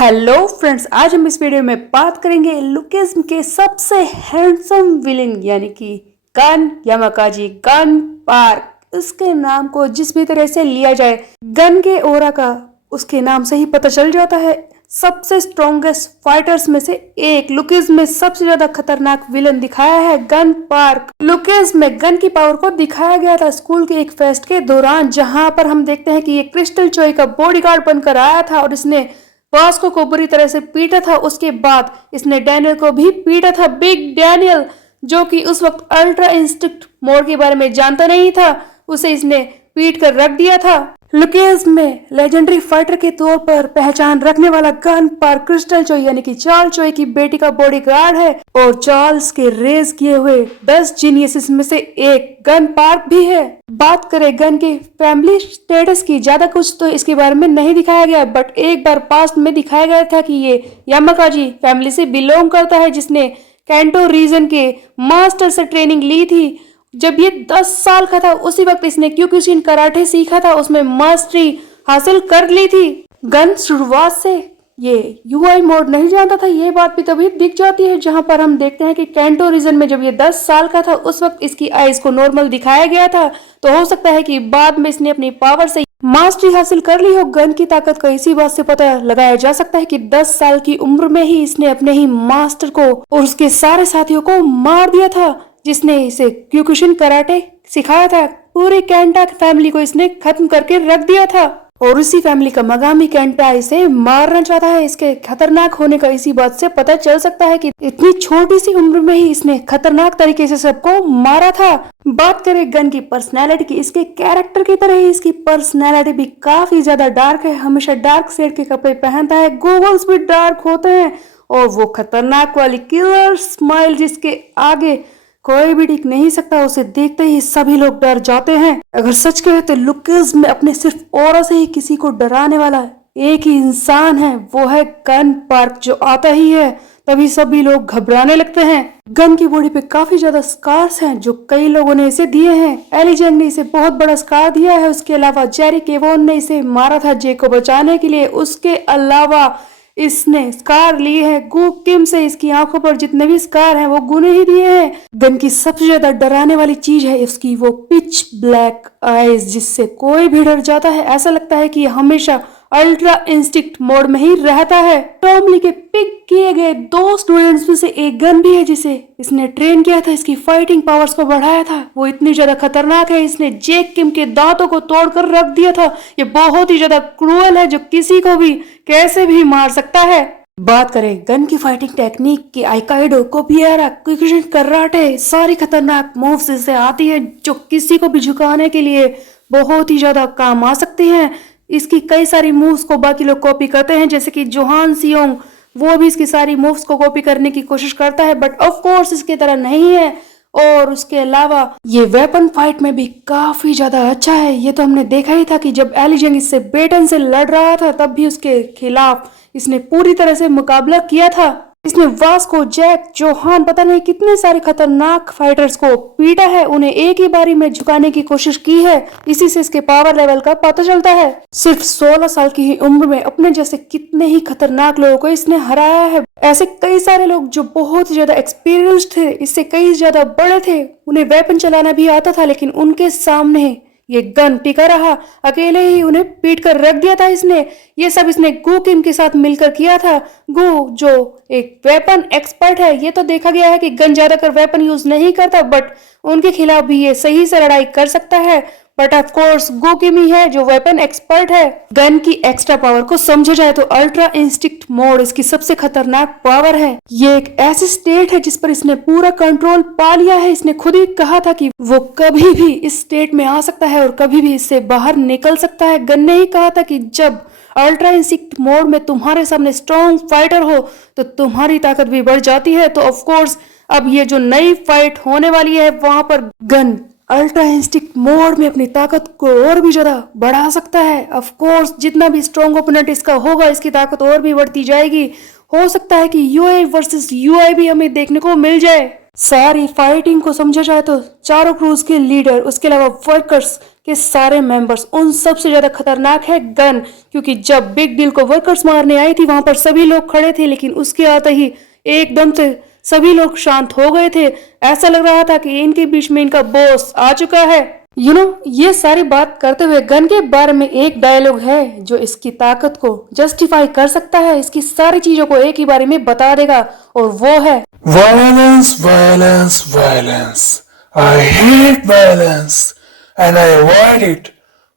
Hello friends, आज हम इस वीडियो में बात करेंगे लुकिज्म के सबसे हैंडसम विलेन यानी कि गन यामाकाजी गन पार्क। उसके नाम को जिस भी तरह से लिया जाए, गन के ओरा का उसके नाम से ही पता चल जाता है। सबसे स्ट्रॉन्गेस्ट फाइटर्स में से एक लुकिज्म में सबसे ज्यादा खतरनाक विलन दिखाया है गन पार्क। लुकिज्म में गन की पावर को दिखाया गया था स्कूल के एक फेस्ट के दौरान, जहां पर हम देखते हैं कि ये क्रिस्टल चोई का बॉडीगार्ड बनकर आया था और इसने वास्को को बुरी तरह से पीटा था। उसके बाद इसने डैनियल को भी पीटा था। बिग डैनियल, जो कि उस वक्त अल्ट्रा इंस्टिंक्ट मोड के बारे में जानता नहीं था, उसे इसने पीट कर रख दिया था। लुकिज्म में लेजेंडरी फाइटर के तौर पर पहचान रखने वाला गन पार्क क्रिस्टल चोई यानी कि चार्ल्स चोई की बेटी का बॉडीगार्ड है और चार्ल्स के रेज किए हुए 10 जीनियसेस में से एक गन पार्क भी है। बात करें गन के फैमिली स्टेटस की, ज्यादा कुछ तो इसके बारे में नहीं दिखाया गया, बट एक बार पास्ट में दिखाया गया था कि ये यामाकाजी फैमिली से बिलोंग करता है, जिसने कैंटो रीजन के मास्टर से ट्रेनिंग ली थी। जब ये 10 साल का था उसी वक्त इसने क्योकुशिन कराटे सीखा था, उसमें मास्टरी हासिल कर ली थी। गन शुरुआत से ये यूआई मोड नहीं जानता था, ये बात भी तभी दिख जाती है जहां पर हम देखते हैं कि कैंटो रीजन में जब ये 10 साल का था उस वक्त इसकी आईज को नॉर्मल दिखाया गया था। तो हो सकता है कि बाद में इसने अपनी पावर से मास्टरी हासिल कर ली हो। गन की ताकत का इसी बात से पता लगाया जा सकता है कि 10 साल की उम्र में ही इसने अपने ही मास्टर को और उसके सारे साथियों को मार दिया था, जिसने इसे क्योकुशिन कराटे सिखाया था। पूरी कैंटा फैमिली को इसने खत्म करके रख दिया था और उसी फैमिली का मगामी कैंटा इसे मारना चाहता है। इसके खतरनाक होने का इसी बात से पता चल सकता है कि इतनी छोटी सी उम्र में ही इसने खतरनाक तरीके से सबको मारा था। बात करें गन की पर्सनैलिटी की, इसके कैरेक्टर की तरह ही इसकी पर्सनैलिटी भी काफी ज्यादा डार्क है। हमेशा डार्क शेड के कपड़े पहनता है, गॉगल्स भी डार्क होते हैं और वो खतरनाक वाली किलर स्माइल जिसके आगे कोई भी टिक नहीं सकता, उसे देखते ही सभी लोग डर जाते हैं। अगर सच कहे तो लुकिज्म में अपने सिर्फ ऑरा से ही किसी को डराने वाला एक ही इंसान है, वो है गन पार्क। जो आता ही है तभी सभी लोग घबराने लगते हैं। गन की बॉडी पे काफी ज्यादा स्कार्स हैं जो कई लोगों ने इसे दिए हैं। एली जंग ने इसे बहुत बड़ा स्कार दिया है, उसके अलावा जेरी केवोन ने इसे मारा था जे को बचाने के लिए। उसके अलावा इसने स्कार लिए हैं गु किम से, इसकी आंखों पर जितने भी स्कार हैं वो गुने ही दिए हैं। गन की सबसे ज्यादा डराने वाली चीज है इसकी वो पिच ब्लैक आईज, जिससे कोई भी डर जाता है। ऐसा लगता है कि हमेशा अल्ट्रा इंस्टिंक्ट मोड में ही रहता है। टॉम ली के पिक किए गए 2 स्टूडेंट्स में से एक गन भी है जिसे इसने ट्रेन किया था, इसकी फाइटिंग पावर्स को बढ़ाया था। वो इतनी ज्यादा खतरनाक है, इसने जेक किम के दांतों को तोड़कर रख दिया था। ये बहुत ही ज्यादा क्रूअल है, जो किसी को भी कैसे भी मार सकता है। बात करें गन की फाइटिंग टेक्निक की, आइकाइडो कोबियारा क्योकुशिन कराटे सारी खतरनाक मूव्स इससे आती है जो किसी को भी झुकाने के लिए बहुत ही ज्यादा काम आ सकती हैं। इसकी कई सारी मूव्स को बाकी लोग कॉपी करते हैं, जैसे कि जोहान सियोंग, वो भी इसकी सारी मूव्स को कॉपी करने की कोशिश करता है, बट ऑफ कोर्स इसके तरह नहीं है। और उसके अलावा ये वेपन फाइट में भी काफी ज्यादा अच्छा है। ये तो हमने देखा ही था कि जब एली जंग इससे बेटन से लड़ रहा था तब भी उसके खिलाफ इसने पूरी तरह से मुकाबला किया था। इसने वास्को, जैक, जोहान, पता नहीं कितने सारे खतरनाक फाइटर्स को पीटा है, उन्हें एक ही बारी में झुकाने की कोशिश की है। इसी से इसके पावर लेवल का पता चलता है। सिर्फ 16 साल की ही उम्र में अपने जैसे कितने ही खतरनाक लोगों को इसने हराया है। ऐसे कई सारे लोग जो बहुत ही ज्यादा एक्सपीरियंस्ड थे, इससे कई ज्यादा बड़े थे, उन्हें वेपन चलाना भी आता था, लेकिन उनके सामने ये गन टिका रहा, अकेले ही उन्हें पीट कर रख दिया था इसने। ये सब इसने गु किम के साथ मिलकर किया था। गु जो एक वेपन एक्सपर्ट है, ये तो देखा गया है कि गन ज्यादातर वेपन यूज नहीं करता, बट उनके खिलाफ भी ये सही से लड़ाई कर सकता है। बट ऑफ कोर्स गु किम ही है जो वेपन एक्सपर्ट है। गन की एक्स्ट्रा पावर को समझा जाए तो अल्ट्रा इंस्टिंक्ट मोड इसकी सबसे खतरनाक पावर है। ये एक ऐसी स्टेट है जिस पर इसने पूरा कंट्रोल पा लिया है। इसने खुद ही कहा था कि वो कभी भी इस स्टेट में आ सकता है और कभी भी इससे बाहर निकल सकता है। गन ने ही कहा था कि जब अल्ट्रा इंस्टिंक्ट मोड में तुम्हारे सामने स्ट्रॉन्ग फाइटर हो तो तुम्हारी ताकत भी बढ़ जाती है। तो ऑफ कोर्स अब ये जो नई फाइट होने वाली है वहां पर गन अल्ट्रा इंस्टिंक्ट मोड में अपनी ताकत को और भी ज्यादा बढ़ा सकता है। ऑफ कोर्स जितना भी स्ट्रॉन्ग ओपोनेंट इसका होगा इसकी ताकत और भी बढ़ती जाएगी। हो सकता है कि यूआई वर्सेस यूआई भी हमें देखने को मिल जाए। सारी फाइटिंग को समझा जाए तो चारों क्रूज के लीडर, उसके अलावा वर्कर्स, के सारे मेंबर्स, उन सबसे ज्यादा खतरनाक है गन, क्योंकि जब बिग डील को वर्कर्स मारने आई थी वहां पर सभी लोग खड़े थे, लेकिन उसके आते ही एकदम से सभी लोग शांत हो गए थे। ऐसा लग रहा था कि इनके बीच में इनका बॉस आ चुका है। ये सारी बात करते हुए गन के बारे में एक डायलॉग है जो इसकी ताकत को जस्टिफाई कर सकता है, इसकी सारी चीजों को एक ही बारे में बता देगा, और वो है Violence, violence, violence. I hate violence and I avoid it.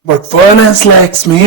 But violence likes me.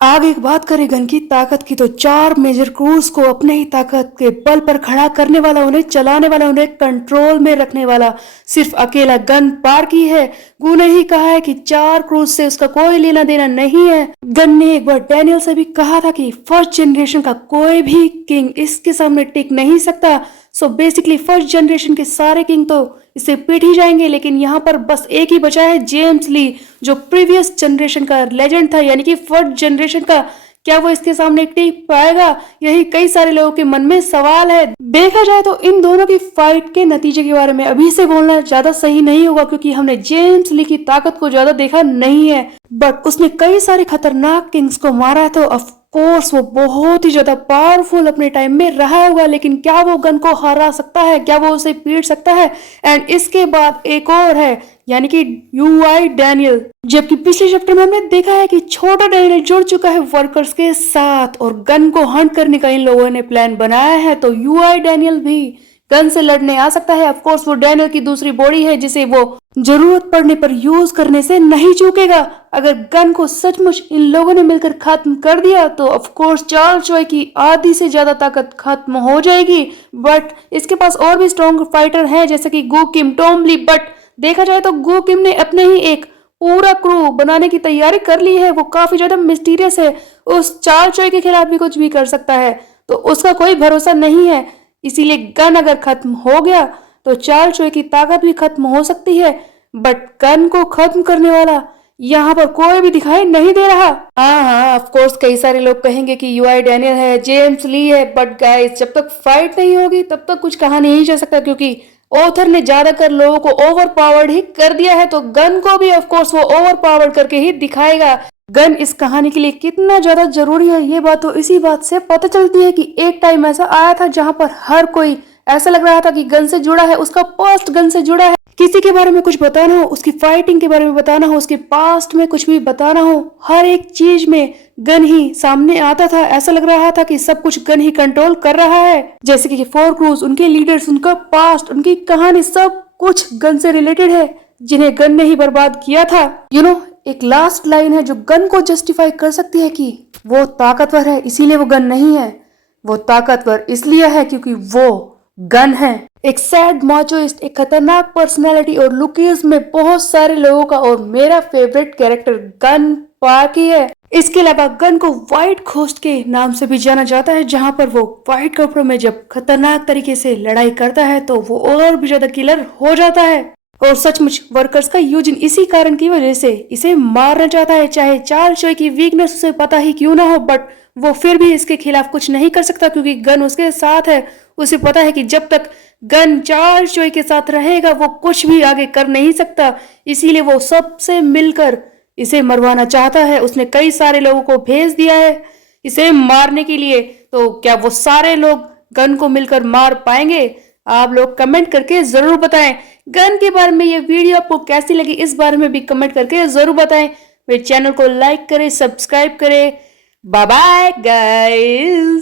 आगे एक बात करें गन की ताकत की, तो 4 मेजर क्रूज को अपने ही ताकत के बल पर खड़ा करने वाला, उन्हें चलाने वाला, उन्हें कंट्रोल में रखने वाला सिर्फ अकेला गन पार्क ही है। गू ने ही कहा है कि 4 क्रूज से उसका कोई लेना देना नहीं है। गन ने एक बार डैनियल से भी कहा था कि फर्स्ट जनरेशन का कोई भी किंग इसके सामने टिक नहीं सकता। सो बेसिकली फर्स्ट जनरेशन के सारे किंग तो इसे पीट ही जाएंगे, लेकिन यहाँ पर बस एक ही बचा है, जेम्स ली, जो प्रीवियस जनरेशन का लेजेंड था, यानी कि फर्स्ट जनरेशन का। क्या वो इसके सामने टिक पाएगा? यही कई सारे लोगों के मन में सवाल है। देखा जाए तो इन दोनों की फाइट के नतीजे के बारे में अभी से बोलना ज्यादा सही नहीं होगा, क्योंकि हमने जेम्स ली की ताकत को ज्यादा देखा नहीं है, बट उसने कई सारे खतरनाक किंग्स को मारा है, तो ऑफ कोर्स वो बहुत ही ज्यादा पावरफुल अपने टाइम में रहा होगा। लेकिन क्या वो गन को हरा सकता है? क्या वो उसे पीट सकता है? एंड इसके बाद एक और है, यानी कि यूआई डैनियल। जबकि पिछले चैप्टर में हमने देखा है कि छोटा डैनियल जुड़ चुका है वर्कर्स के साथ और गन को हंट करने का इन लोगों ने प्लान बनाया है, तो यूआई डैनियल भी गन से लड़ने आ सकता है। ऑफ कोर्स वो डैनियल की दूसरी बॉडी है जिसे वो जरूरत पड़ने पर यूज करने से नहीं चूकेगा। अगर गन को सचमुच इन लोगों ने मिलकर खत्म कर दिया तो ऑफ कोर्स चार्ल्स चॉय की आधी से ज्यादा ताकत खत्म हो जाएगी। बट इसके पास और भी स्ट्रॉन्ग फाइटर हैं, जैसे कि गू किम, टॉम ली। बट देखा जाए तो गू किम ने अपने ही एक पूरा क्रू बनाने की तैयारी कर ली है। वो काफी ज्यादा मिस्टीरियस है, उस चार्ल्स चॉय के खिलाफ भी कुछ भी कर सकता है, तो उसका कोई भरोसा नहीं है। इसीलिए गन अगर खत्म हो गया तो चार्ल्स चॉय की ताकत भी खत्म हो सकती है, बट गन को खत्म करने वाला यहाँ पर कोई भी दिखाई नहीं दे रहा। हाँ, ऑफ कोर्स कई सारे लोग कहेंगे कि यूआई डैनियल है, जेम्स ली है, बट गाइस जब तक फाइट नहीं होगी तब तक कुछ कहा नहीं जा सकता, क्योंकि ऑथर ने ज्यादातर लोगों को ओवर पावर्ड ही कर दिया है, तो गन को भी ऑफ कोर्स वो ओवर पावर्ड करके ही दिखाएगा। गन इस कहानी के लिए कितना ज्यादा जरूरी है ये बात तो इसी बात से पता चलती है कि एक टाइम ऐसा आया था जहां पर हर कोई ऐसा लग रहा था कि गन से जुड़ा है, उसका पास्ट गन से जुड़ा है। किसी के बारे में कुछ बताना हो, उसकी फाइटिंग के बारे में बताना हो, उसके पास्ट में कुछ भी बताना हो, हर एक चीज में गन ही सामने आता था। ऐसा लग रहा था कि सब कुछ गन ही कंट्रोल कर रहा है, जैसे कि 4 क्रूज, उनके लीडर्स, उनका पास्ट, उनकी कहानी, सब कुछ गन से रिलेटेड है, जिन्हें गन ने ही बर्बाद किया था। एक लास्ट लाइन है जो गन को जस्टिफाई कर सकती है कि वो ताकतवर है, इसीलिए वो गन नहीं है। वो ताकतवर इसलिए है क्योंकि वो गन है। एक सैड माचोइस्ट, एक खतरनाक पर्सनालिटी और लुकीज में बहुत सारे लोगों का और मेरा फेवरेट कैरेक्टर गन पार्क ही है। इसके अलावा गन को व्हाइट घोस्ट के नाम से भी जाना जाता है, जहां पर वो व्हाइट कपड़ों में जब खतरनाक तरीके से लड़ाई करता है तो वो और भी ज्यादा किलर हो जाता है। और सचमुच वर्कर्स का यूजिन इसी कारण की वजह से इसे मारना चाहता है, चाहे चार्ल्स चॉय की वीकनेस उसे पता ही क्यों ना हो, बट वो फिर भी इसके खिलाफ कुछ नहीं कर सकता, क्योंकि गन उसके साथ है। उसे पता है कि जब तक गन चार्ल्स चॉय के साथ रहेगा वो कुछ भी आगे कर नहीं सकता, इसीलिए वो सबसे मिलकर इसे मरवाना चाहता है। उसने कई सारे लोगों को भेज दिया है इसे मारने के लिए, तो क्या वो सारे लोग गन को मिलकर मार पाएंगे? आप लोग कमेंट करके जरूर बताएं। गन के बारे में ये वीडियो आपको कैसी लगी इस बारे में भी कमेंट करके जरूर बताएं। मेरे चैनल को लाइक करें, सब्सक्राइब करें। Bye bye guys.